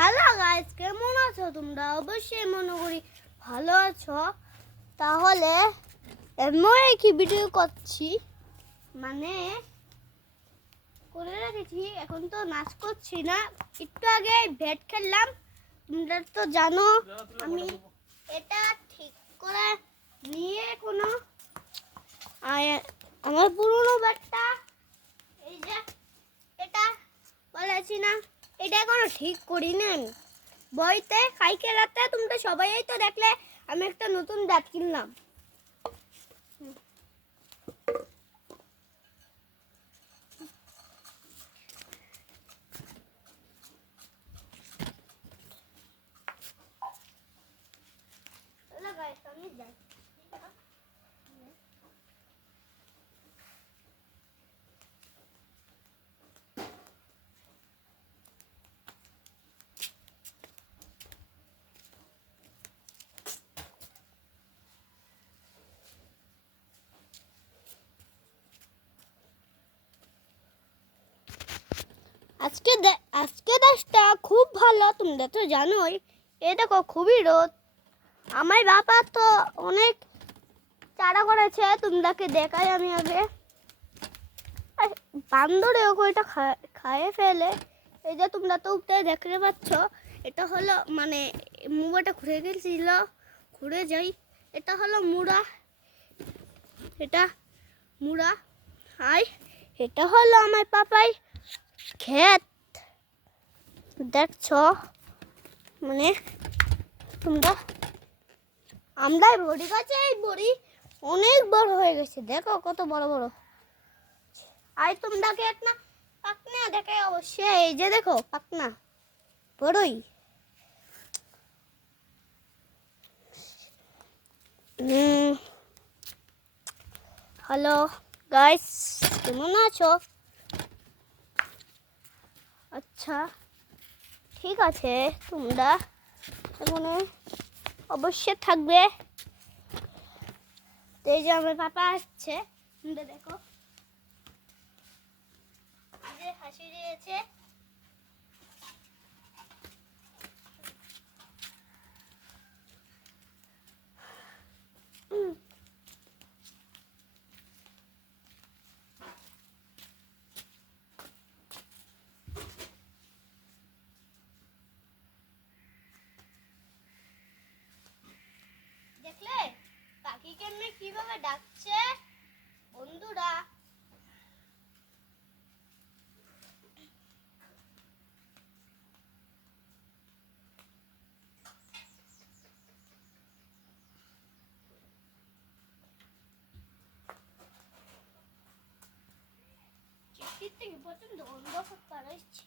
Hello guys, কেমন আছো তোমরা? অবশ্যই মনে করি ভালো আছো। তাহলে এমন কি ভিডিও করছি, মানে করে রেখেছি। এখন তো নাচ করছি না, একটু আগে ব্যাট খেললাম। তোমরা তো জানো আমি এটা ঠিক করে নিয়ে কোনো আমার পুরনো ব্যাটটা, এই যে এটা বলেছি না, এটা এখনো ঠিক করিনি আমি। বইতে কালকে রাতে তোমরা সবাই তো দেখলে আমি একটা নতুন ব্যাট কিনলাম। আমি যাই। আজকে দেশটা খুব ভালো, তোমরা তো জানোই। এই দেখো খুবই রোদ। আমার বাবা তো অনেক চারা করেছে, তোমরাকে দেখাই আমি আগে। বান্দরে ওইটা খায়ে ফেলে। এই যে তোমরা তো উপরে দেখতে পাচ্ছ, এটা হলো মানে মুড়াটা ঘুরে গেছিল, ঘুরে যাই। এটা হলো মুড়া, এটা মুড়া। হাই, এটা হলো আমার পাপাই ক্ষেত, দেখছো? মানে তোমরা আমরা বড়ি গাছে, এই বড়ি অনেক বড় হয়ে গেছে, দেখো কত বড় বড়। আর তোমরাকে একটা পাকনা দেখে অবশ্যই, এই যে দেখো পাকনা বড়ই। হ্যালো গাইস, কেমন আছো? আচ্ছা ঠিক আছে, তোমরা এখানে অবশ্যই থাকবে। তো এই যে আমার পাপা আসছে, তোমরা দেখো হাসি দিয়েছে। দেখলে পাখিকে এমনি কিভাবে ডাকছে বন্ধুরা। চিঠির থেকে পছন্দ অন্ধ করতে পারছি।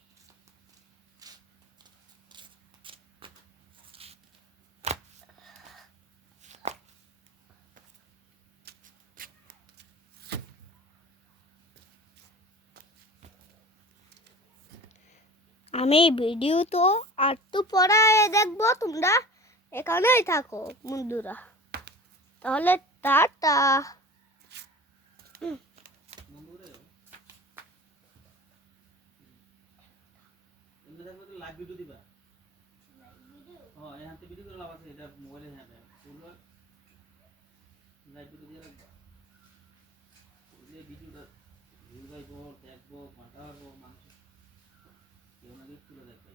আমি ভিডিও তো আর তো পড়ায় দেখবো, তোমরা এখানেই থাকো বন্ধুরা। তাহলে টাটা। লাইভ ভিডিও দিবা? এখান থেকে ভিডিও করে লাভ আছে, এটা মোবাইলে লাইভ ভিডিও দিয়ে রাখবা। ভিডিওটা ভিউ পাইবো, দেখবো, ঘন্টা পারবো, মানুষ কেউ না কেউ তুলে দেখবে।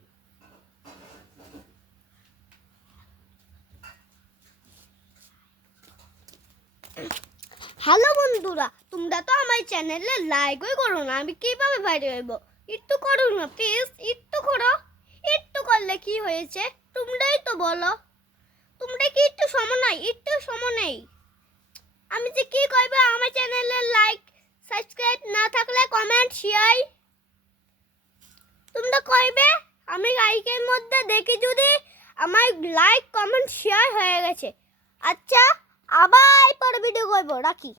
হ্যালো বন্ধুরা, তোমরা তো আমার চ্যানেলে লাইকই করো না, আমি কিভাবে ভাইরাল হইব? একটু করো না প্লিজ, একটু করো। একটু করলে কি হয়েছে তোমরাই তো বলো। তোমরা কি একটু সময় নাই? একটু সময় নেই। আমি যে কি করবো, আমার চ্যানেলে লাইক সাবস্ক্রাইব না থাকলে কমেন্ট শেয়ার তোমরা করবে। আমি লাইকের মধ্যে দেখি যদি আমার লাইক কমেন্ট শেয়ার হয়ে গেছে। আচ্ছা, আবার পরে ভিডিও করবো, রাখি।